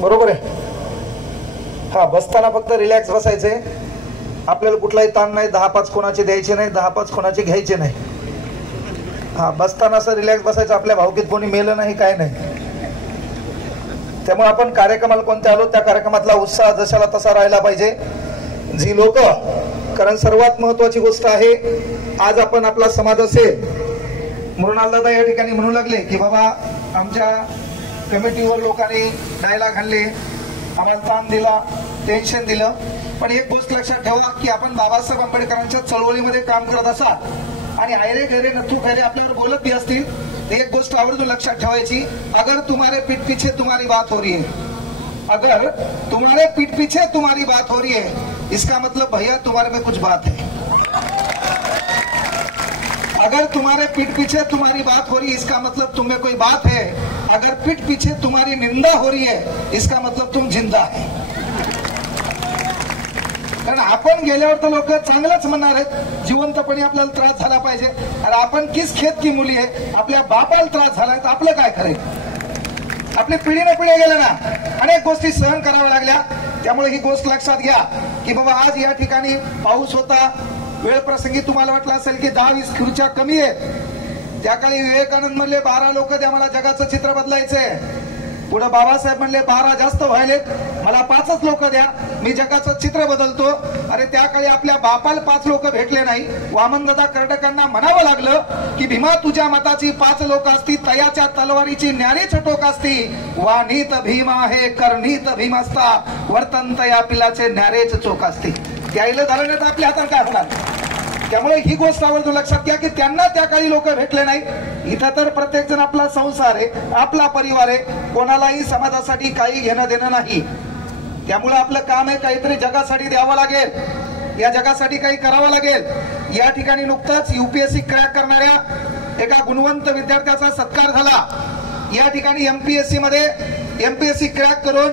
बरोबर आहे. हा, बसताना फक्त रिलॅक्स बसायचे. आपल्याला कुठलाही ताण नाही. 10-5 कोणाचे द्यायचे नाही, 10-5 कोणाचे घ्यायचे नाही. हा, बसताना असं रिलॅक्स बसायचं. आपल्या भावकीत कोणी मेलं नाही, काय नाही. त्यामुळे आपण कार्यक्रमाला कोणत्या आलो त्या कार्यक्रमातला उत्साह जशाला तसा राहिला पाहिजे. जी लोक, कारण सर्वात महत्वाची गोष्ट आहे, आज आपण आपला समाज असेल. मृणाल दादा या ठिकाणी म्हणू लागले की बाबा आमच्या कमिटीवर लोकांनी डायलॉग आणले, आम्हाला ताण दिला, टेन्शन दिलं. पण एक गोष्ट लक्षात ठेवा की आपण बाबासाहेब आंबेडकरांच्या चळवळीमध्ये काम करत असाल आणि आयरे गैरे नथू खैरे आपल्यावर बोलत भी असतील, एक गोष्ट आवर्जून लक्षात ठेवायची. अगर तुम्हारे पीठ पीछे तुम्हारी बात हो रही है, अगर तुम्हारे पीठ पीछे तुम्हारी बात हो रही है, इसका मतलब भैया तुम्हारे में कुछ बात है. अगर तुम्हारे पीठ पीछे तुम्हारी बात हो रही है, इसका मतलब तुम में कोई बात है. अगर पीठ पीछे तुम्हारी निंदा हो रही है, इसका मतलब तुम जिंदा है. कारण आपण गेल्यावर तर लोक चांगलंच म्हणणार आहेत, जिवंतपणे आपल्याला त्रास झाला पाहिजे. अरे आपण किस खेत की मुली आहे, आपल्या बापाला त्रास झाला तर आपलं काय करायचं. आपली पिढीने पिढी गेलं ना, अनेक गोष्टी सहन कराव्या लागल्या. त्यामुळे ही गोष्ट लक्षात घ्या की बाबा आज या ठिकाणी पाऊस होता. वेळ प्रसंगी तुम्हाला वाटलं असेल की 10-20 खुर्च्या कमी आहेत. त्या काळी विवेकानंद म्हणले 12 लोक द्या, मला जगाचं चित्र बदलायचंय. पुढे बाबासाहेब म्हणले 12 जास्त व्हायलेत, मला 5च लोक द्या, मी जगाचं चित्र बदलतो. अरे त्या काळी आपल्या बापाला 5 लोक भेटले नाही. वामनदादा कर्डकांना म्हणावं लागलं की भीमा तुझ्या मताची 5 लोक असती, तयाच्या तलवारीची न्यारीच टोक असती. वाणीत भीम आहे, करणीत भीम असता, वर्तंत या पिलाचे न्यारेच चोक असते. त्याला धरण्यात आपल्या हातात काय असणार. त्यामुळे ही गोष्ट आवर्जून लक्षात घ्या की त्यांना त्या काळी लोक भेटले नाही. इथं तर प्रत्येक जण आपला संसार आहे, आपला परिवार आहे, कोणालाही समाजासाठी काही घेणं देणं नाही. त्यामुळे आपलं काम आहे काहीतरी जगासाठी द्यावं लागेल, या जगासाठी काही करावं लागेल. या ठिकाणी नुकताच UPSC क्रॅक करणाऱ्या एका गुणवंत विद्यार्थ्याचा सत्कार झाला. या ठिकाणी MPSC क्रॅक करून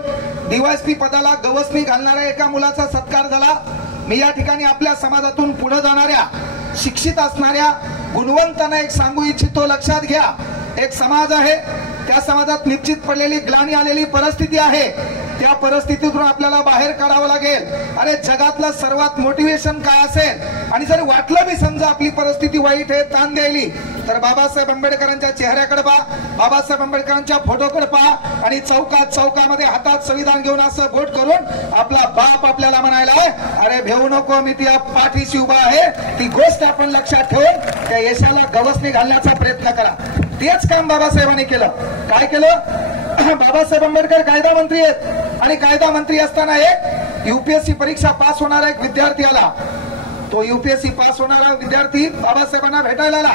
DYSP पदाला गवसणी घालणाऱ्या एका मुलाचा सत्कार झाला. मी या ठिकाणी आपल्या समाजातून पुढे जाणाऱ्या, शिक्षित असणाऱ्या गुणवंतांना एक सांगू इच्छितो, लक्षात घ्या. एक समाज आहे, त्या समाजात निश्चित पडलेली ग्लानी आलेली परिस्थिती आहे. त्या परिस्थितीतून आपल्याला बाहेर काढावं लागेल. अरे जगातलं सर्वात मोटिवेशन काय असेल, आणि जर वाटलं बी समजा आपली परिस्थिती वाईट आहे, ताण द्यायली, तर बाबासाहेब आंबेडकरांच्या चेहऱ्याकडे पहा, बाबासाहेब आंबेडकरांच्या फोटोकडे पहा, आणि चौकामध्ये हातात संविधान घेऊन असं बोट करून आपला बाप आपल्याला म्हणायला अरे भेऊ नको, मी त्या पाठीशी उभा आहे. ती गोष्ट आपण लक्षात ठेवून त्या यशाला गवसणी घालण्याचा प्रयत्न करा. तेच काम बाबासाहेबांनी केलं. काय केलं? बाबासाहेब आंबेडकर कायदा मंत्री आहेत, आणि कायदा मंत्री असताना एक UPSC परीक्षा पास होणारा एक विद्यार्थी आला. तो UPSC पास होणारा विद्यार्थी बाबासाहेबांना भेटायला आला.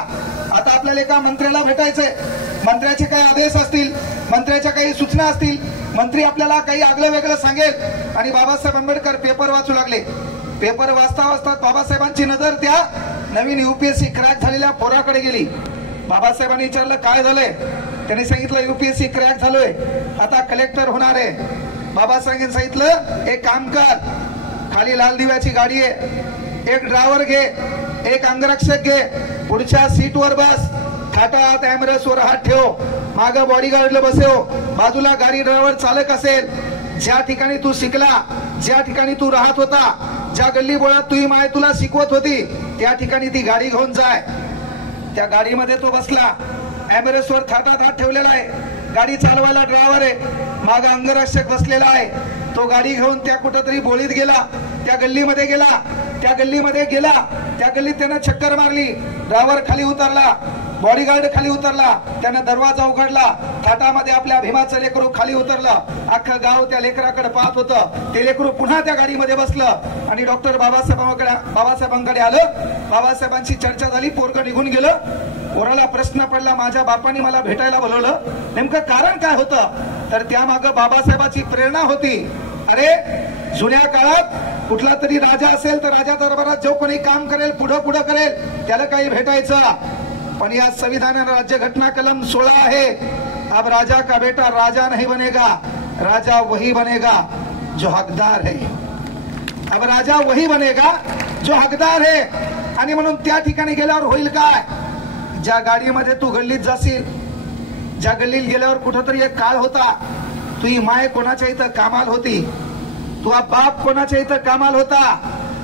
आता आपल्याला एका मंत्र्याला भेटायचंय, मंत्र्याचे काही आदेश असतील, मंत्र्याच्या काही सूचना असतील, मंत्री आपल्याला काही आगलं वेगळं सांगेल. आणि बाबासाहेब आंबेडकर पेपर वाचू लागले. पेपर वाचता वाचता बाबासाहेबांची नजर त्या नवीन UPSC क्रॅक झालेल्या पोराकडे गेली. बाबासाहेबांनी विचारलं काय झालंय. त्यांनी सांगितलं UPSC क्रॅक झालोय, आता कलेक्टर होणार आहे. बाबासाहेबांनी सांगितलं एक काम कर, खाली लाल दिव्याची गाडी आहे, एक ड्रायव्हर घे, एक अंगरक्षक घे, पुढच्या सीटवर बस, खाटात एम्ब्रेसवर हात ठेव, माग बॉडीगार्डला बसव, बाजूला गाडी ड्रायव्हर चालक असेल. ज्या ठिकाणी तू शिकला, ज्या ठिकाणी तू राहत होता, ज्या गल्ली बोळात तुझी माय तुला शिकवत होती, त्या ठिकाणी ती गाडी घेऊन जाय. त्या गाडीमध्ये तो बसला, एम्ब्रेसवर थाटात हात ठेवलेला आहे, गाडी चालवायला ड्रायव्हर आहे, माग अंगरक्षक बसलेला आहे. तो गाडी घेऊन त्या कुठंतरी बोलीत गेला, त्या गल्लीमध्ये गेला, त्या गल्लीत त्यानं चक्कर मारली. ड्रायव्हर खाली उतरला, बॉडीगार्ड खाली उतरला, त्यानं दरवाजा उघडला, थाटामध्ये आपल्या भीमाचं लेकरू खाली उतरलं. अख्खं गाव त्या लेकराकडे पाहत होतं. ते लेकरू पुन्हा त्या गाडीमध्ये बसलं आणि डॉक्टर बाबासाहेबांकडे आलं. बाबासाहेबांची चर्चा झाली, पोरगं निघून गेलं. पोराला प्रश्न पडला, माझ्या बापाने मला भेटायला बोलवलं, नेमकं कारण काय होतं. तर त्यामागं बाबासाहेबांची प्रेरणा होती. अरे जुन्या काळात कुठला तरी राजा असेल तर राजा दरबारात जो कोणी काम करेल, पुढं करेल, त्याला काही भेटायचं. पण या संविधान राज्यघटना कलम 16 आहे, अब राजा का बेटा राजा नहीं बनेगा, राजा वही बनेगा जो हकदार है. अब राजा वही बनेगा जो हकदार है. आणि म्हणून त्या ठिकाणी गेल्यावर होईल काय, ज्या गाडीमध्ये तू गल्लीत जाशील, ज्या गल्लीत गेल्यावर कुठंतरी एक काळ होता, तुझी माय कोणाच्या इथं कामाल होती, तुझा बाप कोणाच्या इथं कामाल होता,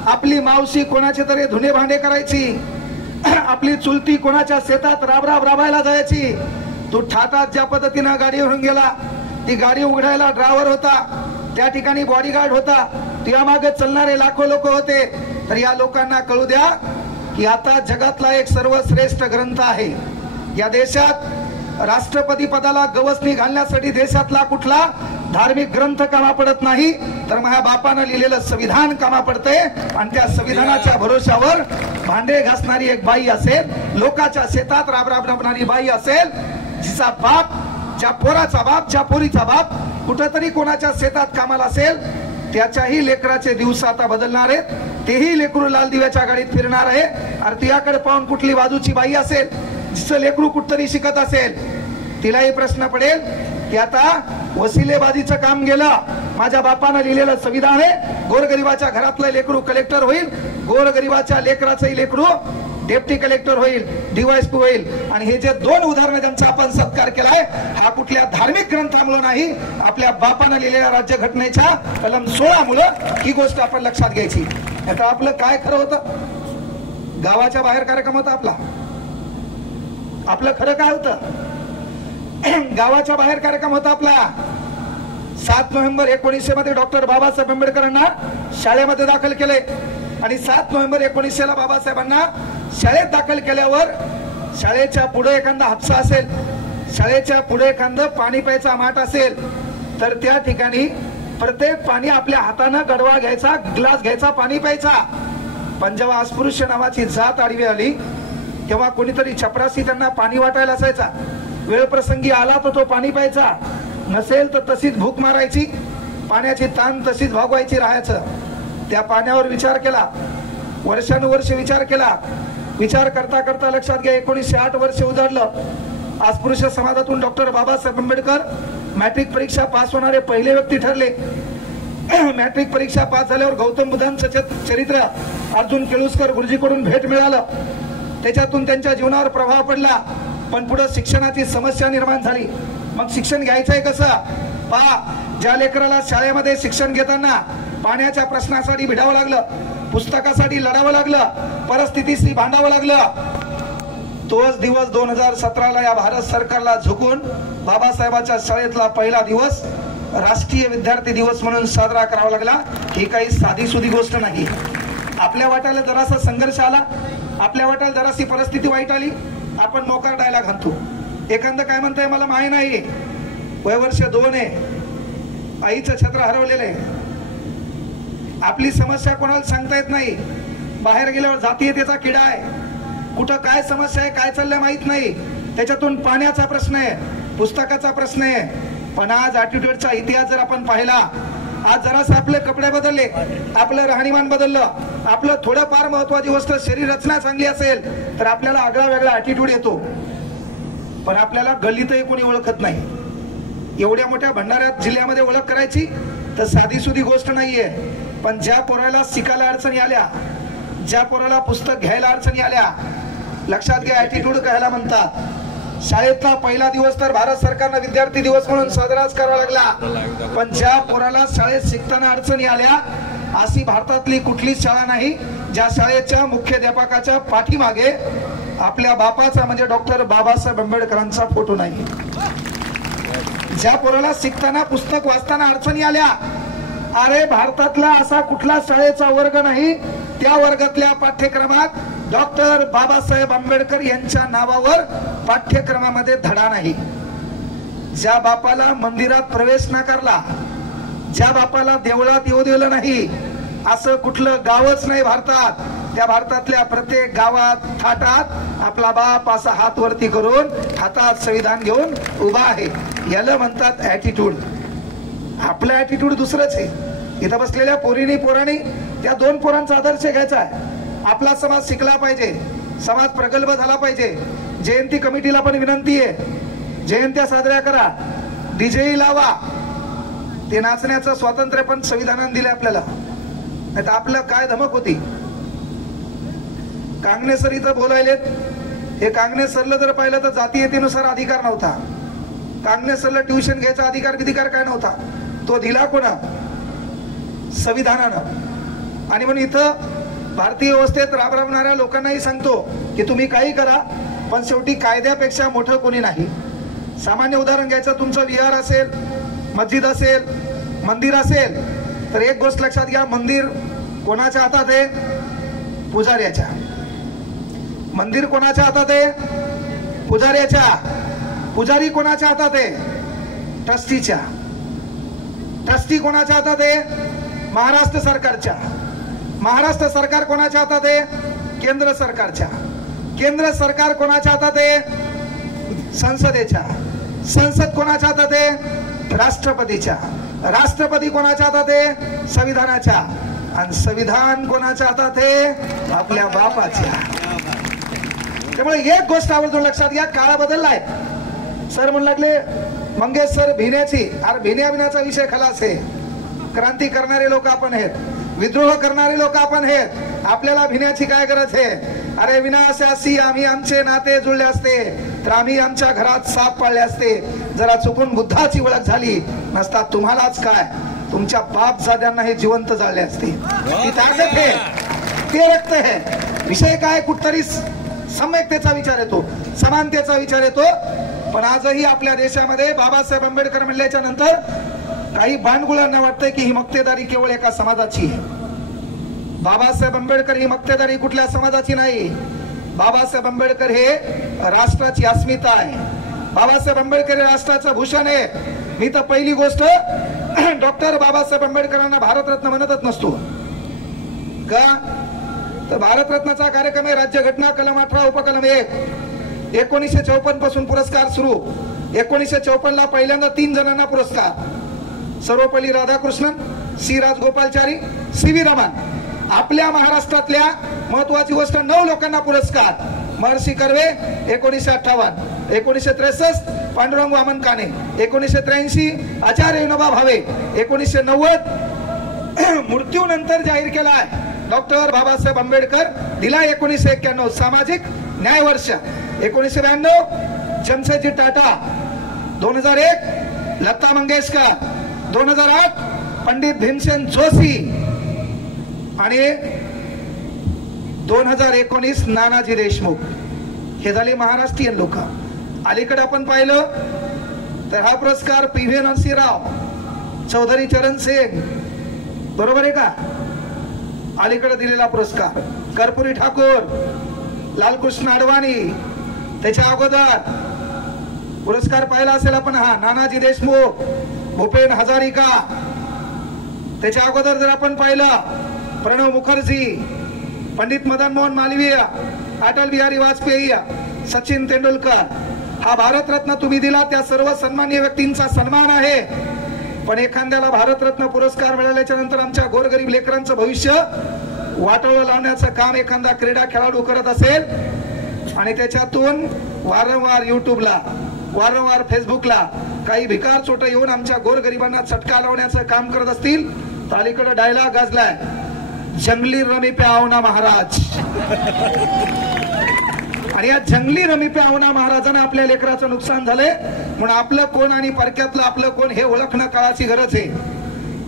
आपली मावशी कोणाचे तरी धुणे भांडे करायची, आपली चुलती कोणाच्या शेतात राबायला जायची. तू ठातात ज्या पद्धतीनं गाडीवरून गेला, ती गाडी उघडायला ड्रायव्हर होता, त्या ठिकाणी बॉडीगार्ड होता, तुझ्या मागे चालणारे लाखो लोक होते. तर या लोकांना कळू द्या की आता जगातला एक सर्वश्रेष्ठ ग्रंथ आहे. या देशात राष्ट्रपती पदाला गवसणी घालण्यासाठी देशातला कुठला धार्मिक ग्रंथ कामा पडत नाही, तर माझ्या बापानं लिहिलेलं संविधान कामा पडते. आणि त्या संविधानाच्या भरोशावर भांडे घासणारी एक बाई असेल, लोकांच्या शेतात राबणारी बाई असेल, जिचा बाप, ज्या पोराचा बाप, ज्या पोरीचा बाप कुठंतरी कोणाच्या शेतात कामाला असेल, त्याच्याही लेकराचे दिवस आता बदलणार आहेत. तेही लेकरू लाल दिव्याच्या गाडीत फिरणार आहे. आणि तिच्याकडे पाहून कुठली बाजूची बाई असेल, जिचं लेकरू कुठतरी शिकत असेल, तिलाही प्रश्न पडेल की आता वसिलेबाजीचं काम गेलं, माझ्या बापानं लिहिलेलं संविधान आहे, गोरगरिबाच्या घरातलं लेकरू कलेक्टर होईल, गोरगरिबाच्या लेकराचंही लेकरू डेप्टी कलेक्टर होईल, डीवायएसपी होईल. आणि हे जे दोन उदाहरणं ज्यांचा आपण सत्कार केलाय, हा कुठल्या धार्मिक ग्रंथामुळे नाही, आपल्या बापानं लिहिलेल्या राज्यघटनेच्या कलम 16 मुळे ही गोष्ट आपण लक्षात घ्यायची. आता आपलं काय खरं होतं, गावाच्या बाहेर कार्यक्रम होता आपला, आपलं खरं काय होतं, गावाच्या बाहेर कार्यक्रम होता आपला. 7 नोव्हेंबर 1900 मध्ये डॉक्टर बाबासाहेब आंबेडकरांना शाळेमध्ये दाखल केले. आणि 7 नोव्हेंबर 1900 ला बाबासाहेबांना शाळेत दाखल केल्यावर शाळेच्या पुढे एखादा हापसा असेल, शाळेच्या पुढे एखादं पाणी प्यायचा माठ असेल, तर त्या ठिकाणी प्रत्येक पाणी आपल्या हातानं गडवा घ्यायचा, ग्लास घ्यायचा, पाणी प्यायचा. पण जेव्हा अस्पृश्य नावाची जात आडवी आली, तेव्हा कोणीतरी चपरासी त्यांना पाणी वाटायला असायचा. वेळ प्रसंगी आला तर तो पाणी प्यायचा, नसेल तर तशीच भूक मारायची, पाण्याची ताण तशीच भागवायची राहायचं. त्या पाण्यावर विचार केला, वर्षानुवर्ष विचार केला. विचार करता करता लक्षात घ्या, 1908 वर्ष उजाडलं. अस्पृश्य समाजातून डॉक्टर बाबासाहेब आंबेडकर मॅट्रिक परीक्षा पास होणारे पहिले व्यक्ती ठरले. मॅट्रिक परीक्षा पास झाल्यावर गौतम बुद्धांचं चरित्र अर्जुन केळुस्कर गुरुजीकडून भेट मिळालं, त्याच्यातून त्यांच्या जीवनावर प्रभाव पडला. पण पुढे शिक्षणाची समस्या निर्माण झाली. मग शिक्षण घ्यायचंय कसं पहा, ज्या लेकराला शाळेमध्ये शिक्षण घेताना पाण्याच्या प्रश्नासाठी भिडावं लागलं, पुस्तकासाठी लढावं लागलं, परिस्थितीशी भांडावं लागलं, तोच दिवस 2017ला या भारत सरकारला झुकून बाबासाहेबांच्या शाळेतला पहिला दिवस राष्ट्रीय विद्यार्थी दिवस म्हणून साजरा करावा लागला. ही काही साधी सुधी गोष्ट नाही. आपल्या वाट्याला जरासा संघर्ष आला, आपल्या वाट्याला जरासी परिस्थिती वाईट आली, आपण मोकार डायलॉग घालतो. एखादं काय म्हणतंय मला माहिती नाही, वयवर्ष 2 आहे, आईचं छत्र हरवलेलं आहे, आपली समस्या कोणाला सांगता येत नाही, बाहेर गेल्यावर जातीयतेचा किडा आहे, कुठं काय समस्या आहे काय चाललंय माहित नाही, त्याच्यातून पाण्याचा प्रश्न आहे, पुस्तकाचा प्रश्न आहे. पण आज ॲटिट्यूडचा इतिहास जर आपण पाहिला, आज जरासं आपले कपडे बदलले, आपलं राहणीमान बदललं, आपलं थोडंफार महत्वाची गोष्ट शरीर रचना चांगली असेल तर आपल्याला आगळा वेगळा ॲटिट्यूड येतो. पण आपल्याला गल्लीतही कोणी ओळखत नाही. एवढ्या मोठ्या भंडाऱ्या जिल्ह्यामध्ये ओळख करायची तर साधी सुधी गोष्ट नाहीये. पण ज्या पोराला शिकायला अडचणी आल्या, ज्या पोराला पुस्तक घ्यायला अडचणी आल्या, लक्षात घ्या ॲटिट्यूड कहायला म्हणतात. शाळेतला पहिला दिवस तर भारत सरकारनं विद्यार्थी दिवस म्हणून साजराच करावा लागला. पण ज्या पोराला शाळेत शिकताना अडचणी आल्या, अशी भारतातली कुठलीच शाळा नाही ज्या शाळेच्या मुख्याध्यापकाच्या पाठीमागे आपल्या बापाचा म्हणजे डॉक्टर बाबासाहेब आंबेडकरांचा फोटो नाही. ज्या पोराला शिकताना पुस्तक वाचताना अडचणी आल्या, अरे भारतातला असा कुठला शाळेचा वर्ग नाही त्या वर्गातल्या पाठ्यक्रमात डॉक्टर बाबासाहेब आंबेडकर यांच्या नावावर पाठ्यक्रमामध्ये धडा नाही. ज्या बापाला मंदिरात प्रवेश नाकारला, ज्या बापाला देवळात येऊ दिलं नाही, असं कुठलं गावच नाही भारतात. त्या भारतातल्या प्रत्येक गावात थाटात आपला बाप असा हात वरती करून हातात संविधान घेऊन उभा आहे. याला म्हणतात ॲटिट्यूड. आपलं ॲटिट्यूड दुसरंच आहे. इथं बसलेल्या पोरांनी त्या 2 पोरांचा आदर्श घ्यायचा आहे. आपला समाज शिकला पाहिजे, समाज प्रगल्भ झाला पाहिजे. जयंती कमिटीला पण विनंती आहे, जयंत्या साजऱ्या करा, डीजे लावा. ते नाचण्याचं स्वातंत्र्य पण संविधानाने दिले आपल्याला. नाही तर आपलं काय धमक होती. कांगणे सर इथं बोलायलेत, हे कांगणे सरला जर पाहिलं तर जातीयतेनुसार अधिकार नव्हता. कांगणे सरला ट्युशन घ्यायचा अधिकार काय नव्हता, तो दिला कोणा? संविधानानं. आणि म्हणून इथं भारतीय व्यवस्थेत राबणाऱ्या लोकांनाही सांगतो की तुम्ही काही करा, पण शेवटी कायद्यापेक्षा मोठं कोणी नाही. सामान्य उदाहरण घ्यायचं, तुमचं विहार असेल, मस्जिद असेल, मंदिर असेल, तर एक गोष्ट लक्षात घ्या, मंदिर कोणाच्या हातात आहे? पुजाऱ्याच्या. मंदिर कोणाच्या हातात आहे? पुजाऱ्याच्या. पुजारी कोणाच्या हातात आहे? ट्रस्टीच्या. ट्रस्टी कोणाच्या हातात आहे? महाराष्ट्र सरकारच्या. महाराष्ट्र सरकार कोणाच्या हातात आहे? केंद्र सरकारच्या. केंद्र सरकार कोणाच्या हातात आहे? संसदेच्या. संसद कोणाच्या हातात आहे? राष्ट्रपतीच्या. राष्ट्रपती कोणाच्या हातात आहे? संविधानाच्या. आणि संविधान कोणाच्या हातात आहे? आपल्या बापाच्या. त्यामुळे एक गोष्ट आवर्जून लक्षात घ्या, काळ बदललाय. सर म्हणू लागले मंगेश सर भिण्याची, अरे भिण्याचा विषय खलास आहे. क्रांती करणारे लोक आपण आहेत, विद्रोह करणारे लोक आपण आहेत, आपल्याला भिण्याची काय गरज आहे? अरे विनाशाशी आम्ही आमचे नाते जुळले असते तर आम्ही आमच्या घरात साप पाळले असते. जरा चुकून बुद्धाची ओळख झाली नसता तुम्हालाच काय, तुमच्या बाप जाद्यांना हे जिवंत जाळले असते. ती ताकद आहे, ते रक्त आहे. विषय काय, कुठतरी सम्यकतेचा विचार येतो, समानतेचा विचार येतो. पण आजही आपल्या देशामध्ये बाबासाहेब आंबेडकर म्हणल्याच्या नंतर काही भांडगुळांना वाटतंय की ही मक्तेदारी केवळ एका समाजाची आहे. बाबासाहेब आंबेडकर ही मक्तेदारी कुठल्या समाजाची नाही. बाबासाहेब आंबेडकर हे राष्ट्राची अस्मिता आहे. बाबासाहेब आंबेडकर हे राष्ट्राचं भूषण आहे. मी तर पहिली गोष्ट डॉक्टर बाबासाहेब आंबेडकरांना भारतरत्न म्हणतच नसतो का, तर भारतरत्नाचा कार्यक्रम आहे राज्यघटना कलम 18 उपकलम 1. 1954 पासून पुरस्कार सुरू. 1954 ला पहिल्यांदा 3 जणांना पुरस्कार, Sarvepalli Radhakrishnan, C Rajagopalachari, C V Raman. आपल्या महाराष्ट्रातल्या महत्वाची गोष्ट 9 लोकांना पुरस्कार. महर्षी कर्वे 1958, 1963 पांडुरंग वामन काने, 1983 आचार्य विनोबा भावे, 1990 मृत्यूनंतर जाहीर केला आहे डॉक्टर बाबासाहेब आंबेडकर दिला 1991 सामाजिक न्याय वर्ष, 1992 जमशेदजी टाटा, 2001 लता मंगेशकर, 2008 पंडित भीमसेन जोशी आणि 2019 नानाजी देशमुख. हे झाले महाराष्ट्रीयन लोक. अलीकडे आपण पाहिलं तर हा पुरस्कार पी.व्ही. नरसिंहराव, चौधरी चरण सिंग, बरोबर आहे का, अलीकडे दिलेला पुरस्कार. कर्पुरी ठाकूर, लालकृष्ण अडवाणी. त्याच्या अगोदर पुरस्कार पाहिला असेल आपण, हा नानाजी देशमुख, भूपेन हजारिका. त्याच्या अगोदर जर आपण पाहिलं प्रणव मुखर्जी, पंडित मदन मोहन मालवीय, अटल बिहारी वाजपेयी, सचिन तेंडुलकर. हा भारतरत्न तुम्ही दिला त्या सर्व सन्माननीय व्यक्तींचा सन्मान आहे. पण एखाद्याला भारतरत्न पुरस्कार मिळाल्याच्या नंतर आमच्या गोरगरीब लेकरांचं भविष्य वाटोळं लावण्याचं काम एखादा क्रीडा खेळाडू करत असेल आणि त्याच्यातून वारंवार युट्यूबला, वारंवार फेसबुकला काही भिकार चोट येऊन आमच्या गोरगरिबांना चटका लावण्याचं काम करत असतील तर अलीकडे डायलॉग गाजलाय, जंगली रमी पे आओ ना महाराज. आणि या जंगली रमी पे आओ ना महाराजांना आपल्या लेकराचं नुकसान झालंय. म्हणून आपलं कोण आणि परक्यातलं आपलं कोण हे ओळखणं काळाची गरज आहे.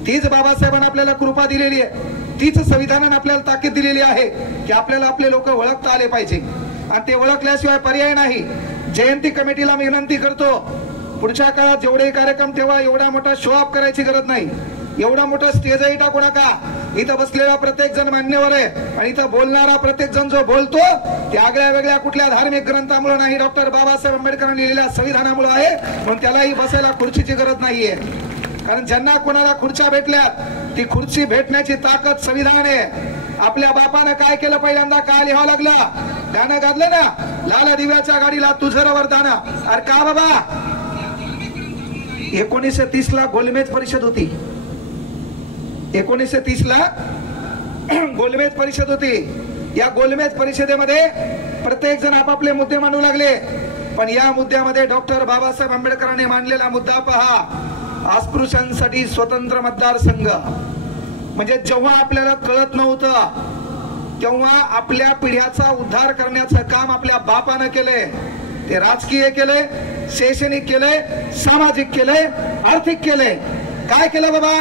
तीच बाबासाहेबांना आपल्याला कृपा दिलेली आहे, तीच संविधानाने आपल्याला ताकीद दिलेली आहे की आपल्याला आपले लोक ओळखता आले पाहिजे. आणि ते ओळखल्याशिवाय पर्याय नाही. जयंती कमिटीला मी विनंती करतो, पुढच्या काळात जेवढे कार्यक्रम तेव्हा एवढा मोठा शो ऑफ करायची गरज नाही. एवढा मोठा स्टेजही टाकू नका. इथं बसलेला प्रत्येक जण मान्यवर आहे आणि इथं बोलणारा प्रत्येक जण जो बोलतो ते आगळ्या वेगळ्या कुठल्या धार्मिक ग्रंथामुळे नाही, डॉक्टर बाबासाहेब आंबेडकरांनी लिहिलेल्या संविधानामुळे आहे. म्हणून त्यालाही बसायला खुर्चीची गरज नाहीये. कारण ज्यांना कोणाला खुर्च्या भेटल्या ती खुर्ची भेटण्याची ताकद संविधान आहे. आपल्या बापानं काय केलं, पहिल्यांदा काय लिहावं लागलं, गाणं गाजलं ना, लाल दिव्याच्या गाडीला तुझं वरदान. अरे का बाबा, 1930 ला गोलमेज परिषद होती. 1930 ला गोलमेज परिषद होती. या गोलमेज परिषदेमध्ये प्रत्येक जण आपापले मुद्दे मांडू लागले. पण या मुद्द्यामध्ये डॉक्टर बाबासाहेब आंबेडकरांनी मांडलेला मुद्दा पहा, अस्पृश्यांसाठी स्वतंत्र मतदारसंघ. म्हणजे जेव्हा आपल्याला कळत नव्हतं तेव्हा आपल्या पिढ्याचा उद्धार करण्याचं काम आपल्या बापानं केलंय. ते राजकीय केलंय, शैक्षणिक केलंय, सामाजिक केलंय, आर्थिक केलंय. काय केलं बाबा?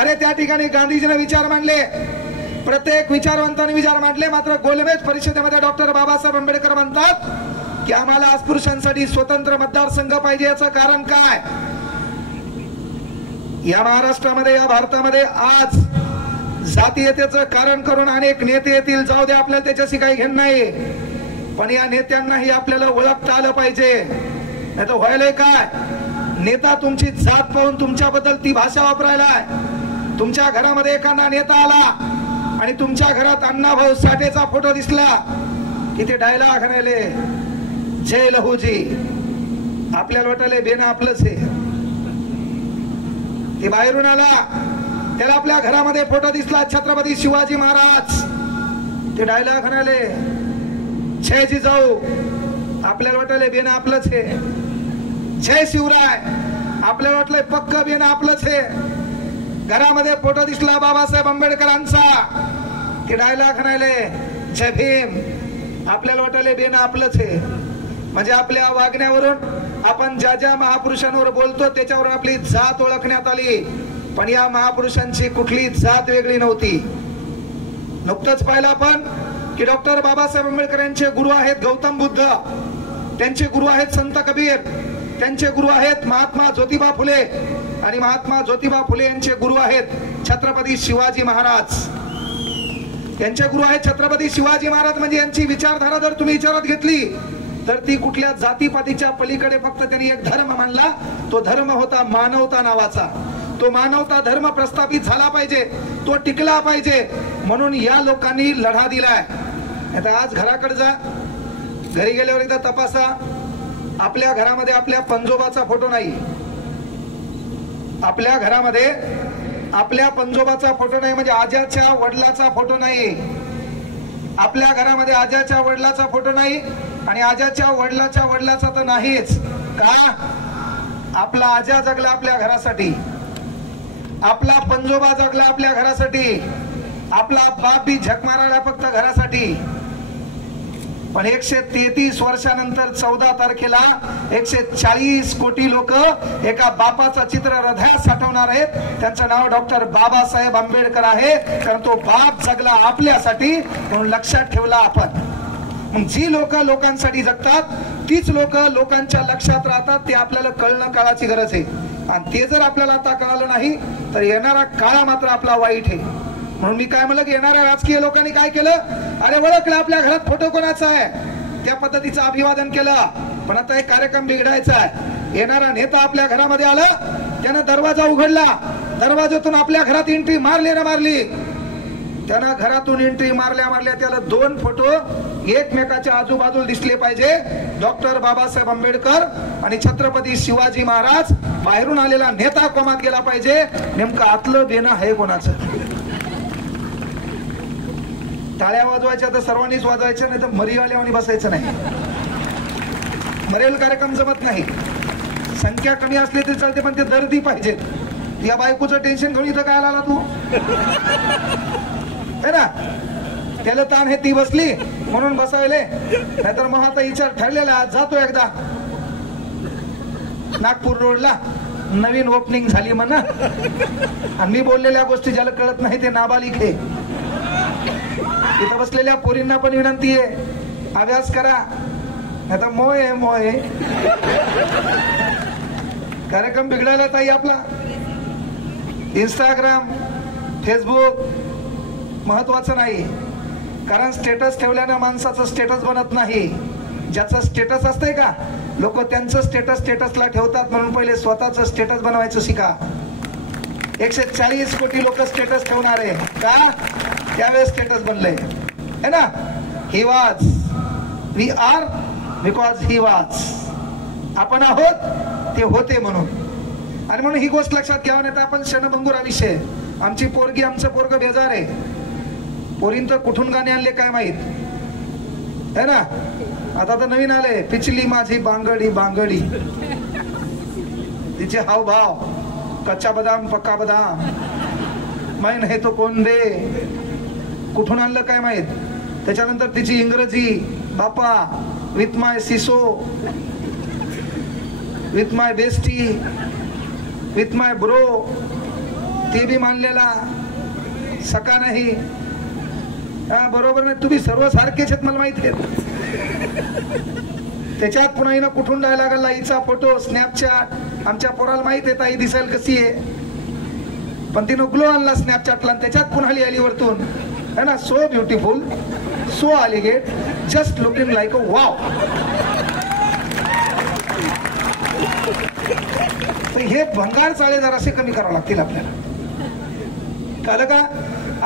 अरे त्या ठिकाणी गांधीजीने विचार मांडले, प्रत्येक विचारवंतांनी विचार मांडले. मात्र गोलमेज परिषदेमध्ये डॉक्टर बाबासाहेब आंबेडकर म्हणतात की आम्हाला अस्पृश्यांसाठी स्वतंत्र मतदारसंघ पाहिजे. याचं कारण काय? या महाराष्ट्रामध्ये, या भारतामध्ये आज जातीयतेचं कारण करून अनेक नेते येतील. जाऊ दे, आपल्याला त्याच्याशी काही घेणं नाही. पण या नेत्यांनाही आपल्याला ओळखता आलं पाहिजे. नाही तर व्हायलंय काय? नेता तुमची जात पाहून तुमच्याबद्दल ती भाषा वापरायलाय. तुमच्या घरामध्ये एखादा नेता आला आणि तुमच्या घरात अण्णाभाऊ साठेचा फोटो दिसला की ते डायलॉग राहिले, जय लहूजी. आपल्याला वाटले बेना आपलंच आहे. ते बाहेरून आला, त्याला आपल्या घरामध्ये फोटो दिसला छत्रपती शिवाजी महाराज, ते डायलॉग म्हणाले, जय जिजाऊ. आपल्याला वाटले बेना आपलंच आहे. जय शिवराय. आपल्याला वाटलंय पक्क बेना आपलंच आहे. घरामध्ये फोटो दिसला बाबासाहेब आंबेडकरांचा, ते डायलॉग म्हणाले, जय भीम. आपल्याला वाटले बेना आपलंच आहे. म्हणजे आपल्या वागण्यावरून आपण ज्या ज्या महापुरुषांवर बोलतो त्याच्यावरून आपली जात ओळखण्यात आली. पण या महापुरुषांची कुठली जात वेगळी नव्हती. नुकतंच पाहिलं आपण की डॉक्टर बाबासाहेब आंबेडकर यांचे गुरु आहेत गौतम बुद्ध, त्यांचे गुरु आहेत संत कबीर, त्यांचे गुरु आहेत महात्मा ज्योतिबा फुले, आणि महात्मा ज्योतिबा फुले यांचे गुरु आहेत छत्रपती शिवाजी महाराज. त्यांचे गुरु आहेत छत्रपती शिवाजी महाराज. म्हणजे यांची विचारधारा जर तुम्ही विचारात घेतली तर ती कुठल्या जातीपातीच्या पलीकडे फक्त त्यांनी एक धर्म मानला. तो धर्म होता मानवता नावाचा. तो मानवता धर्म प्रस्थापित झाला पाहिजे, तो टिकला पाहिजे, म्हणून या लोकांनी लढा दिलाय. आता आज घराकडे जा, घरी गेल्यावर एकदा तपासा, आपल्या घरामध्ये आपल्या पंजोबाचा फोटो नाही. आपल्या घरामध्ये आपल्या पंजोबाचा फोटो नाही, म्हणजे आज्याच्या वडिलाचा फोटो नाही. आपल्या घरामध्ये आज्याच्या वडिलाचा फोटो नाही, आणि आज्याच्या वडिलाच्या वडिलाचा तर नाहीच. का? आपला आजा जगला आपल्या घरासाठी, आपला पंजोबा जगला आपल्या घरासाठी, आपला बाप बी झक मारायला फक्त घरासाठी. पण 133 वर्षानंतर 14 तारखेला 140 कोटी लोक एका बापाचं चित्र हृदयात साठवणार आहेत. त्यांचं नाव डॉक्टर बाबासाहेब आंबेडकर आहे. कारण तो बाप जगला आपल्यासाठी, म्हणून लक्षात ठेवला आपण. मग जी लोक लोकांसाठी जगतात तीच लोक लोकांच्या लक्षात राहतात. ते आपल्याला कळणं काळाची गरज आहे. आणि ते जर आपल्याला आता कळालं नाही तर येणारा काळ मात्र आपला वाईट आहे. म्हणून मी काय म्हणलं की येणाऱ्या राजकीय लोकांनी काय केलं? अरे ओळखलं आपल्या घरात फोटो कोणाचा आहे, त्या पद्धतीचं अभिवादन केलं. पण आता एक कार्यक्रम बिघडायचा आहे. येणारा नेता आपल्या घरामध्ये आला, त्यानं दरवाजा उघडला, दरवाजातून आपल्या घरात एंट्री मारली ना मारली. त्यानं घरातून एंट्री मारल्या त्याला 2 फोटो एकमेकाच्या आजूबाजूला दिसले पाहिजे. डॉक्टर बाबासाहेब आंबेडकर आणि छत्रपती शिवाजी महाराज. बाहेरून आलेला नेता कोमात गेला पाहिजे. नेमकं आतलं देणं आहे कोणाचं? टाळ्या वाजवायच्या तर सर्वांनीच वाजवायच्या, नाही तर मरीवाल्यावानी बसायचं नाही. मरेल कार्यक्रम जमत नाही. संख्या कमी असली तरी चालते, पण ते दर्दी पाहिजेत. या बायकोचं टेन्शन घेऊन इथं काय आला तू? है ना? त्याला ताण हे ती बसली म्हणून बसायले, नाहीतर मग आता विचार ठरलेला आज जातो एकदा नागपूर रोडला, नवीन ओपनिंग झाली म्हणा. आणि मी बोललेल्या गोष्टी ज्याला कळत नाही ते नाबालिक आहे. इथं बसलेल्या पोरींना पण विनंती आहे, अभ्यास करा, आता मोय आहे मोय. कार्यक्रम बिघडायला ताई आपला. इंस्टाग्राम, फेसबुक महत्वाचं नाही. कारण स्टेटस ठेवल्यानं माणसाचं स्टेटस बनत नाही. ज्याचं स्टेटस असतंय का, लोक त्यांचं स्टेटसला ठेवतात. म्हणून पहिले स्वतःचं स्टेटस बनवायचं शिका. 140 कोटी लोक स्टेटस ठेवणार आहे का? त्यावेळेस स्टेटस बनलंय है ना. He was, we R because he was. आपण आहोत ते होते म्हणून. आणि म्हणून ही गोष्ट लक्षात घ्यावं, नाही तर आपण क्षणभंगुर विषय. आमची पोरगी, आमचं पोरग बेजार आहे. पोरीन तर कुठून गाणे आणले काय माहित है ना. आता तर नवीन आले, पिचली माझी बांगडी बांगडी. तिचे हावभाव, कच्चा बदाम पक्का बदाम, मै नाही तो कोण दे. कुठून आणलं काय माहित. त्याच्यानंतर तिची इंग्रजी, बापा with my seesaw. With my bestie, with my bro, ते बी मानलेला सका नाही. बरोबर नाही, तुम्ही सर्व सारखेच आहेत मला माहिती आहे. त्याच्यात पुन्हा हिनं कुठून जायला लागला हिचा फोटो स्नॅपचॅट. आमच्या पोराला माहित आहे ताई दिसायला कशी आहे, पण तिनं ग्लो आणला स्नॅपचॅटला. त्याच्यात पुन्हा आली वरतून है ना, so beautiful, so elegant, just looking like a wow. हे भंगार चाळे जरासे कमी करावं लागतील आपल्याला, कळलं का?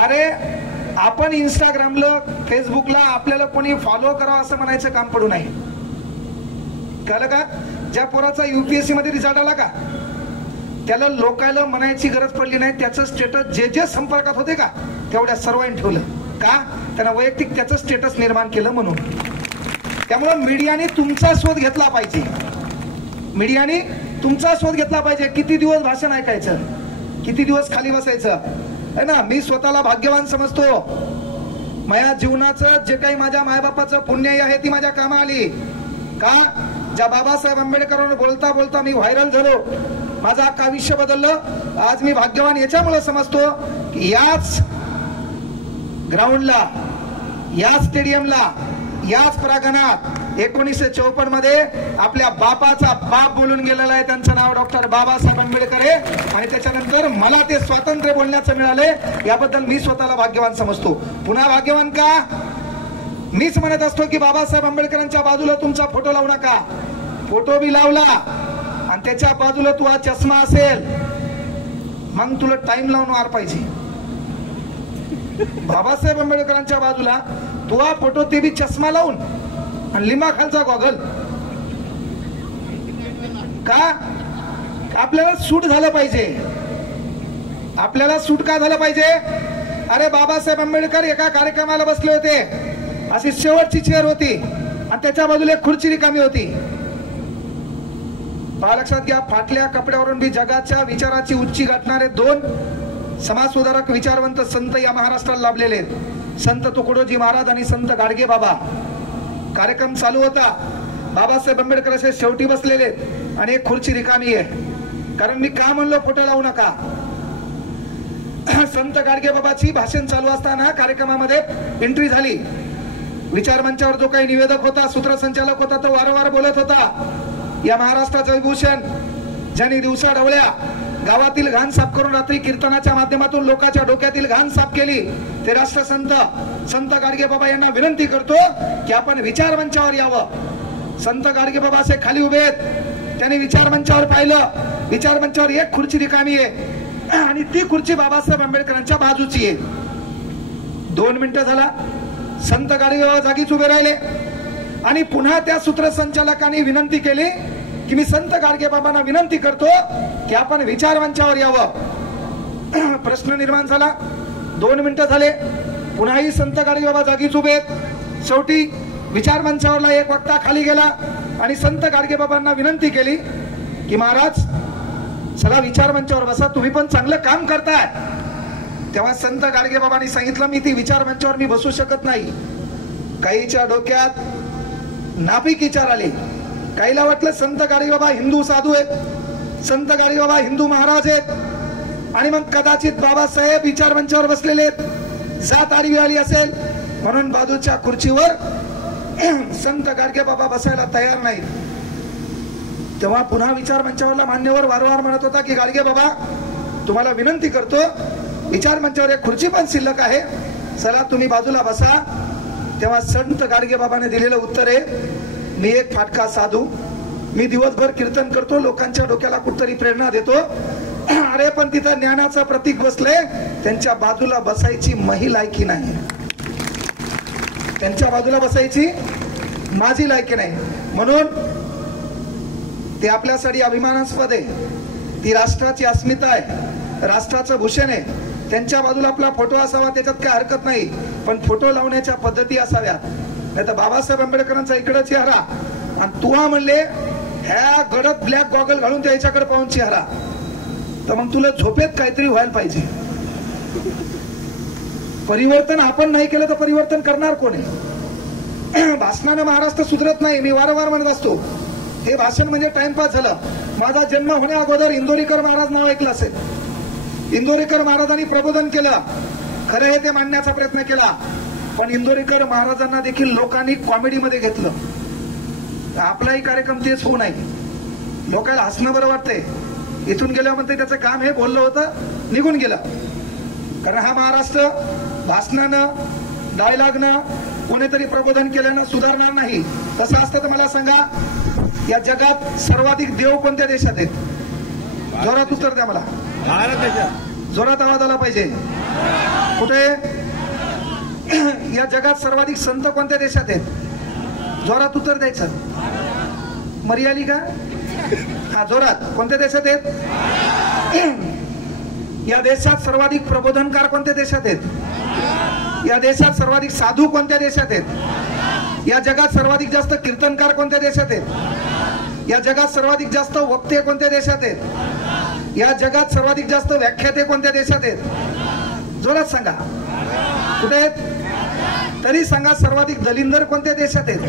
अरे आपण इंस्टाग्रामला फेसबुकला आपल्याला कोणी फॉलो करावं असं म्हणायचं काम पडू नये, कळलं का? ज्या पोराचा UPSC मध्ये रिझल्ट आला का त्याला लोकायला म्हणायची गरज पडली नाही. त्याचं स्टेटस जे जे संपर्कात होते का तेवढ्या सर्वांनी ठेवलं का? त्यानं वैयक्तिक त्याचं स्टेटस निर्माण केलं म्हणून. त्यामुळे मीडियाने तुमचा शोध घेतला पाहिजे, मीडियाने तुमचा शोध घेतला पाहिजे. किती दिवस भाषण ऐकायचं, किती दिवस खाली बसायचं है ना. मी स्वतःला भाग्यवान समजतो. माझ्या जीवनाचं जे काही माझ्या मायबापाचं पुण्य आहे ती माझ्या कामा आली का? ज्या बाबासाहेब आंबेडकरांवर बोलता बोलता मी व्हायरल झालो, माझं अख्खं आयुष्य बदललं. आज मी भाग्यवान याच्यामुळे समजतो की याच ग्राउंडला, याच स्टेडियमला, याच प्रांगणात 1954 मध्ये आपल्या बापाचा बाप बोलून गेलेला आहे. त्यांचं नाव डॉक्टर बाबासाहेब आंबेडकर आहे. आणि त्याच्यानंतर मला ते स्वातंत्र्य बोलण्याचं मिळाले, याबद्दल मी स्वतःला भाग्यवान समजतो. पुन्हा भाग्यवान का? मीच म्हणत असतो की बाबासाहेब आंबेडकरांच्या बाजूला तुमचा फोटो लावू नका. फोटो बी लावला आणि त्याच्या बाजूला तू हा चष्मा असेल, मग तुला टाइम लावून वार पाहिजे. बाबासाहेब आंबेडकरांच्या बाजूला तू हा फोटो, ते बी चष्मा लावून आणि लिंबा खालचा गॉगल का? आपल्याला सूट झालं पाहिजे. आपल्याला सूट का झालं पाहिजे? अरे बाबासाहेब आंबेडकर एका कार्यक्रमाला बसले होते, अशी शेवटची चेअर होती आणि त्याच्या बाजूला एक खुर्ची रिकामी होती. पहा लक्षात घ्या, फाटल्या कपड्यावरून बी जगाच्या विचाराची उंची गाठणारे 2 समाज सुधारक विचारवंत संत या महाराष्ट्राला लाभलेले आहेत. संत तुकडोजी महाराज आणि संत गाडगे बाबा. कार्यक्रम चालू होता, बाबासाहेब आंबेडकर असे शेवटी बसलेले आणि एक खुर्ची रिकामी आहे. कारण मी का म्हणलो फोटो लावू नका? संत गाडगे बाबाची भाषण चालू असताना कार्यक्रमामध्ये एंट्री झाली. विचार मंचावर जो काही निवेदक होता, सूत्रसंचालक होता, तो वारंवार बोलत होता, या महाराष्ट्राचं विभूषण ज्यांनी दिवसा ढवळ्या गावातील घाण साफ करून रात्री कीर्तनाच्या माध्यमातून लोकांच्या डोक्यातील घाण साफ केली, ते राष्ट्रसंत संत गाडगे बाबा यांना विनंती करतो की आपण विचार मंचावर यावं. संत गाडगे बाबा असे खाली उभे आहेत, त्यांनी विचार मंचावर पाहिलं. विचार मंचावर एक खुर्ची रिकामी आहे आणि ती खुर्ची बाबासाहेब आंबेडकरांच्या बाजूची आहे. 2 मिनिटं झाला, संत गाडगे बाबा जागीच उभे राहिले आणि पुन्हा त्या सूत्रसंचालकांनी विनंती केली की मी संत गाडगे बाबांना विनंती करतो की आपण विचार मंचावर यावं. प्रश्न निर्माण झाला. 2 मिनिटं झाले, पुन्हाही संत गाडगे बाबा जागीच उभे आहेत. शेवटी विचार मंचावरला एक वक्ता खाली गेला आणि संत गाडगे बाबांना विनंती केली की महाराज चला विचार मंचावर बसा, तुम्ही पण चांगलं काम करताय. तेव्हा संत गाडगे बाबांनी सांगितलं मी ती विचार मंचावर मी बसू शकत नाही. काहीच्या डोक्यात नापिक विचार आले. काहीला वाटलं संत गाडगे बाबा हिंदू साधू आहेत, संत गाडगे बाबा हिंदू महाराज आहेत आणि मग कदाचित बाबासाहेब विचार मंचावर बसलेले आहेत, जात आडवी आली असेल म्हणून बाजूच्या खुर्चीवर संत गाडगे बाबा बसायला तयार नाहीत. तेव्हा पुन्हा विचार मंचावरला मान्यवर वारंवार म्हणत होता की गाडगे बाबा तुम्हाला विनंती करतो, विचार मंचावर एक खुर्ची पण शिल्लक आहे, चला तुम्ही बाजूला बसा. तेव्हा संत गाडगे बाबाने दिलेलं उत्तर आहे, मी एक फाटका साधू, मी दिवसभर कीर्तन करतो, लोकांच्या डोक्याला कुठतरी प्रेरणा देतो. अरे पण तिथं ज्ञानाचं प्रतीक बसले, त्यांच्या बाजूला बसायची मही लायकी नाही, त्यांच्या बाजूला बसायची माझी लायकी नाही. म्हणून ते आपल्यासाठी अभिमानास्पद आहे, ती राष्ट्राची अस्मिता आहे, राष्ट्राचं भूषण आहे. त्यांच्या बाजूला आपला फोटो असावा, त्याच्यात काय हरकत नाही, पण फोटो लावण्याच्या पद्धती असाव्यात. नाही तर बाबासाहेब आंबेडकरांचा इकडे चेहरा आणि तुला म्हणले ह्या गडद ब्लॅक गॉगल घालून त्याच्याकडे पाहून चेहरा, तर मग तुला झोपेत काहीतरी व्हायला पाहिजे. परिवर्तन आपण नाही केलं तर परिवर्तन करणार कोण आहे? भाषणाने महाराष्ट्र सुधरत नाही. मी वारंवार म्हणत असतो हे भाषण म्हणजे टाइमपास झालं. माझा जन्म होण्या अगोदर इंदोरीकर महाराज नाव ऐकलं असेल. इंदोरीकर महाराजांनी प्रबोधन केलं, खरं हे ते मांडण्याचा प्रयत्न केला, पण इंदोरीकर महाराजांना देखील लोकांनी कॉमेडीमध्ये घेतलं. आपलाही कार्यक्रम तेच होऊ नये. लोकांना हसणं बरं वाटतंय, इथून गेल्यावर म्हणते त्याचं काम हे बोललं होतं, निघून गेलं. कारण हा महाराष्ट्र भाषणानं, डायलॉगनं, कोणीतरी प्रबोधन केल्यानं सुधारणार नाही. कसं असतं तर मला सांगा, या जगात सर्वाधिक देव कोणत्या देशात आहेत? जोरात उत्तर द्या मला. भारत देशात. जोरात आवाज आला पाहिजे. कुठे? या जगात सर्वाधिक संत कोणत्या देशात आहेत? जोरात उत्तर द्यायचं. मर्याली का? हा, जोरात. कोणत्या देशात आहेत? या देशात सर्वाधिक प्रबोधनकार कोणत्या देशात आहेत? या देशात सर्वाधिक साधू कोणत्या देशात आहेत? या जगात सर्वाधिक जास्त कीर्तनकार कोणत्या देशात आहेत? या जगात सर्वाधिक जास्त वक्ते कोणत्या देशात आहेत? या जगात सर्वाधिक जास्त व्याख्याते कोणत्या देशात आहेत? जोरात सांगा. कुठे आहेत? तरी सांगा. सर्वाधिक दलिंदर कोणत्या देशात आहेत?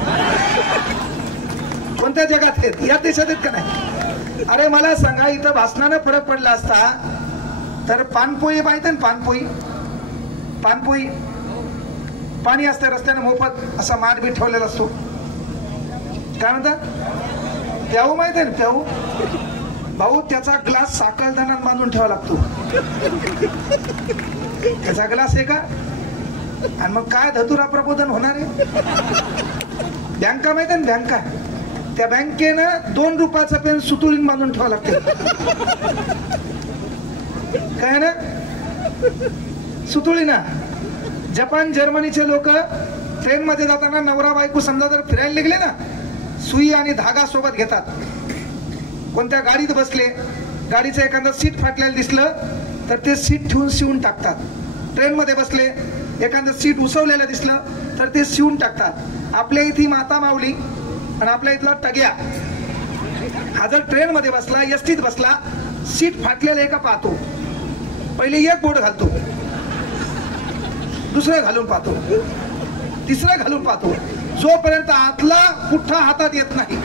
कोणत्या जगात आहेत? या देशात आहेत का नाही? अरे मला सांगा, इथं भाषणानं फरक पडला असता तर पानपोई माहिती ना? पानपोई, पानपोई पाणी असते रस्त्याने मोफत, असा माठ बी ठेवलेला असतो. काय म्हणतात? प्याऊ माहिती आहे ना? प्याऊ भाऊ, त्याचा ग्लास साखळदानात बांधून ठेवावा लागतो. त्याचा ग्लास आहे का? आणि मग काय धतुरा प्रबोधन होणार आहे? बँका माहिती आहे ना? बँका, त्या बँकेनं 2 रुपयाचा पेन सुतुळीन बांधून ठेवावं लागते. काय ना? सुतुळीना. जपान जर्मनीचे लोक ट्रेन मध्ये जाताना नवरा बायको समजा जर फिरायला निघले ना, सुई आणि धागा सोबत घेतात. कोणत्या गाडीत बसले, गाडीचं एखादं सीट फाटलेलं दिसलं तर ते सीट ठेवून शिवून टाकतात. ट्रेन मध्ये बसले, एखादं सीट उसवलेलं दिसलं तर ते शिवून टाकतात. आपल्या इथे माता माऊली आणि आपल्या इथला टग्या हा जर ट्रेन मध्ये बसला, एसटीत बसला, सीट फाटलेलं आहे का पाहतो. पहिले एक बोट घालतो, दुसरं घालून पाहतो, तिसरं घालून पाहतो. जोपर्यंत आतला पुठ्ठा हातात येत नाही,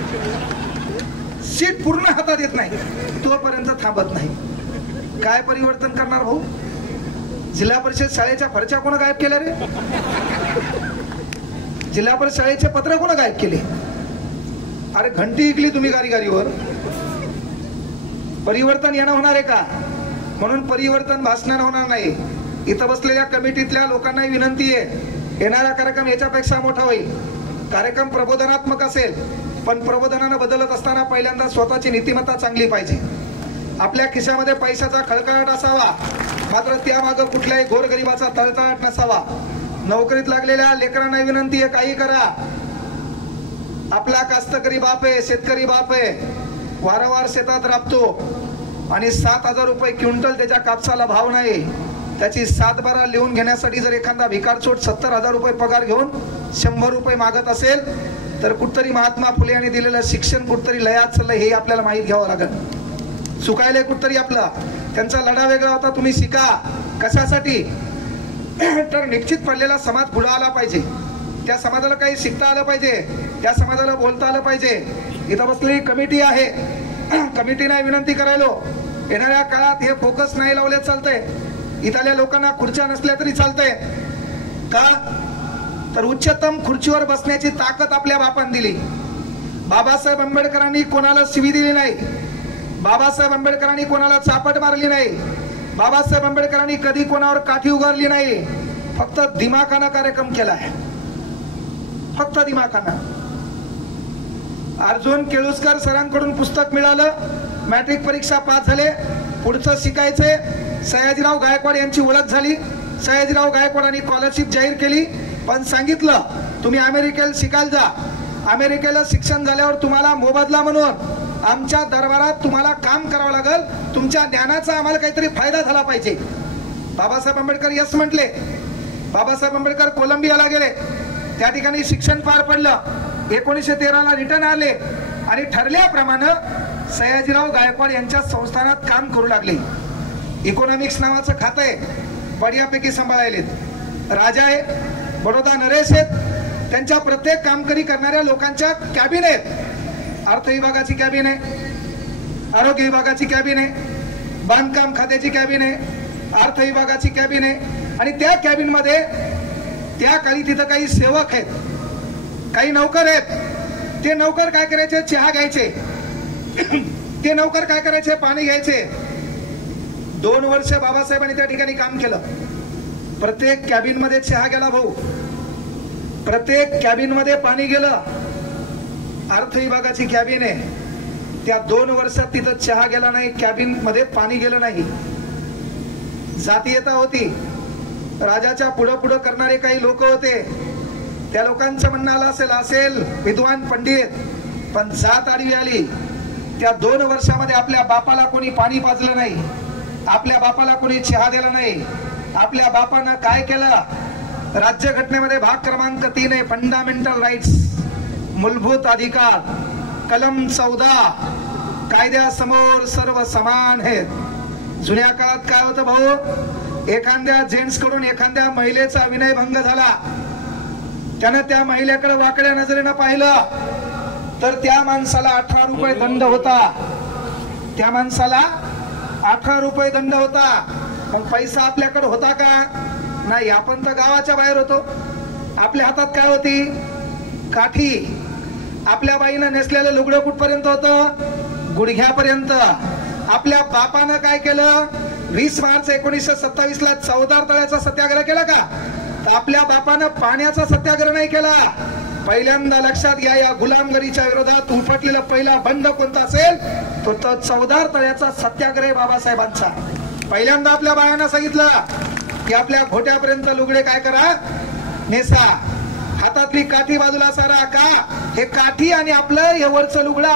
सीट पूर्ण हातात येत नाही, तोपर्यंत थांबत नाही. काय परिवर्तन करणार भाऊ? जिल्हा परिषद शाळेच्या फरच्या कोण गायब केल्या रे? जिल्हा परिषद शाळेचे पत्र कोण गायब केले? अरे घंटी ऐकली तुम्ही गारीगारीवर. परिवर्तन येणं होणार आहे का? म्हणून परिवर्तन भाषणानं होणार नाही. इथं बसलेल्या कमिटीतल्या लोकांना विनंती आहे, येणारा कार्यक्रम याच्यापेक्षा मोठा होईल. कार्यक्रम प्रबोधनात्मक असेल, पण प्रबोधनानं बदलत असताना पहिल्यांदा स्वतःची नीतिमत्ता चांगली पाहिजे. आपल्या खिशामध्ये पैशाचा खळखळाट असावा, मात्र त्यामागं कुठल्याही गोरगरिबाचा तळतळाट नसावा. नोकरीत लागलेल्या लेकरांना विनंती आहे, काही करा. आपला कास्तकरी बाप आहे, शेतकरी बाप आहे, वारंवार शेतात राबतो आणि 7,000 रुपये क्विंटल त्याच्या कापसाला भाव नाही. त्याची 7/12 लिहून घेण्यासाठी जर एखादा भिकारचोट 70,000 रुपये पगार घेऊन 100 रुपये मागत असेल तर कुठतरी महात्मा फुले यांनी दिलेलं शिक्षण कुठतरी लयात चाललंय हे आपल्याला माहीत घ्यावं लागेल. चुकायलंय कुठतरी आपला. त्यांचा लढा वेगळा होता, तुम्ही शिका. कशासाठी? तर निश्चित पडलेला समाज पुढे आला पाहिजे, त्या समाजाला काही शिकता आलं पाहिजे, त्या समाजाला बोलता आलं पाहिजे. इथं बसलेली कमिटी आहे, कमिटीने विनंती करायलो, येणाऱ्या काळात हे फोकस नाही लावले चालतंय. इथल्या लोकांना खुर्च्या नसल्या तरी चालतंय का? तर उच्चतम खुर्चीवर बसण्याची ताकद आपल्या बापांनी दिली. बाबासाहेब आंबेडकरांनी कोणाला शिवी दिली नाही, बाबासाहेब आंबेडकरांनी कोणाला चापट मारली नाही, बाबासाहेब आंबेडकरांनी कधी कोणावर काठी उगारली नाही. फक्त दिमाखाना कार्यक्रम केलाय, फक्त दिमाखाना. अर्जुन केळुसकर सरांकडून पुस्तक मिळालं, मॅट्रिक परीक्षा पास झाले, पुढचं शिकायचंय. सयाजीराव गायकवाड यांची ओळख झाली, सयाजीराव गायकवाडांनी स्कॉलरशिप जाहीर केली, पण सांगितलं तुम्ही अमेरिकेला शिकायला जा. अमेरिकेला शिक्षण झाल्यावर तुम्हाला मोबदला म्हणून आमच्या दरबारात तुम्हाला काम करावं लागेल, तुमच्या ज्ञानाचा आम्हाला काहीतरी फायदा झाला पाहिजे. बाबासाहेब आंबेडकर यस म्हटले. बाबासाहेब आंबेडकर कोलंबियाला गेले, त्या ठिकाणी शिक्षण पार पडलं. 1913ला रिटर्न आले आणि ठरल्याप्रमाणे सयाजीराव गायकवाड यांच्या संस्थानात काम करू लागले. इकॉनॉमिक्स नावाचं खातं आहे, बढियापैकी सांभाळायलेत. राजा आहे, बडोदा नरेश आहेत, त्यांच्या प्रत्येक कामकरी करणाऱ्या लोकांच्या कॅबिन आहेत. अर्थ विभागाची कॅबिन आहे, आरोग्य विभागाची कॅबिन आहे, बांधकाम खात्याची कॅबिन आहे, अर्थ विभागाची कॅबिन आहे. आणि त्या कॅबिन मध्ये त्या काळी तिथं काही सेवक आहेत, काही नौकर आहेत. ते नौकर काय करायचे? चहा घ्यायचे. ते नौकर काय करायचे? पाणी घ्यायचे. 2 वर्ष बाबासाहेबांनी त्या ठिकाणी काम केलं. प्रत्येक कॅबिन मध्ये चहा गेला भाऊ, प्रत्येक कॅबिन मध्ये पाणी गेलं. अर्थ विभागाची कॅबिन आहे, त्या 2 वर्षात तिथं चहा गेला नाही, कॅबिन मध्ये पाणी गेलं नाही. जातीयता होती, राजाच्या पुढं पुढं करणारे काही लोक होते. त्या लोकांचं म्हणणं आलं असेल विद्वान पंडित, पण जात आडवी आली. त्या 2 वर्षामध्ये आपल्या बापाला कोणी पाणी पाजलं नाही, आपल्या बापाला कोणी चहा दिला नाही. आपल्या बापानं काय केलं? राज्यघटनेमध्ये भाग क्रमांक 3 आहे, फंडामेंटल राईट्स, मूलभूत अधिकार, कलम 14, कायद्यासमोर सर्व समान आहेत. जुन्या काळात काय होतं भाऊ? एखाद्या जेंट्स कडून एखाद्या महिलेचा विनयभंग झाला, त्यानं त्या महिलेकडे वाकड्या नजरेनं पाहिलं तर त्या माणसाला 18 रुपये दंड होता. त्या माणसाला 18 रुपये दंड होता. मग पैसा आपल्याकडे होता का? नाही. आपण तर गावाच्या बाहेर होतो. आपल्या हातात काय होती? काठी. आपल्या बाईनं नेसलेलं लुगडं कुठपर्यंत होतं? गुडघ्यापर्यंत. आपल्या बापानं काय केलं? 20 मार्च 1927 ला चौदार तळ्याचा सत्याग्रह केला का? तर आपल्या बापानं पाण्याचा सत्याग्रह नाही केला. पहिल्यांदा लक्षात घ्या, या गुलामगिरीच्या विरोधात उफटलेला पहिला बंड कोणता असेल तो चौदार तळ्याचा सत्याग्रह बाबासाहेबांचा. पहिल्यांदा आपल्या बायांना सांगितलं की आपल्या घोट्यापर्यंत लुगडे काय करा? नेसा. हातातली काठी बाजूला सारा का? हे काठी आणि आपलं हे वरचं लुगडं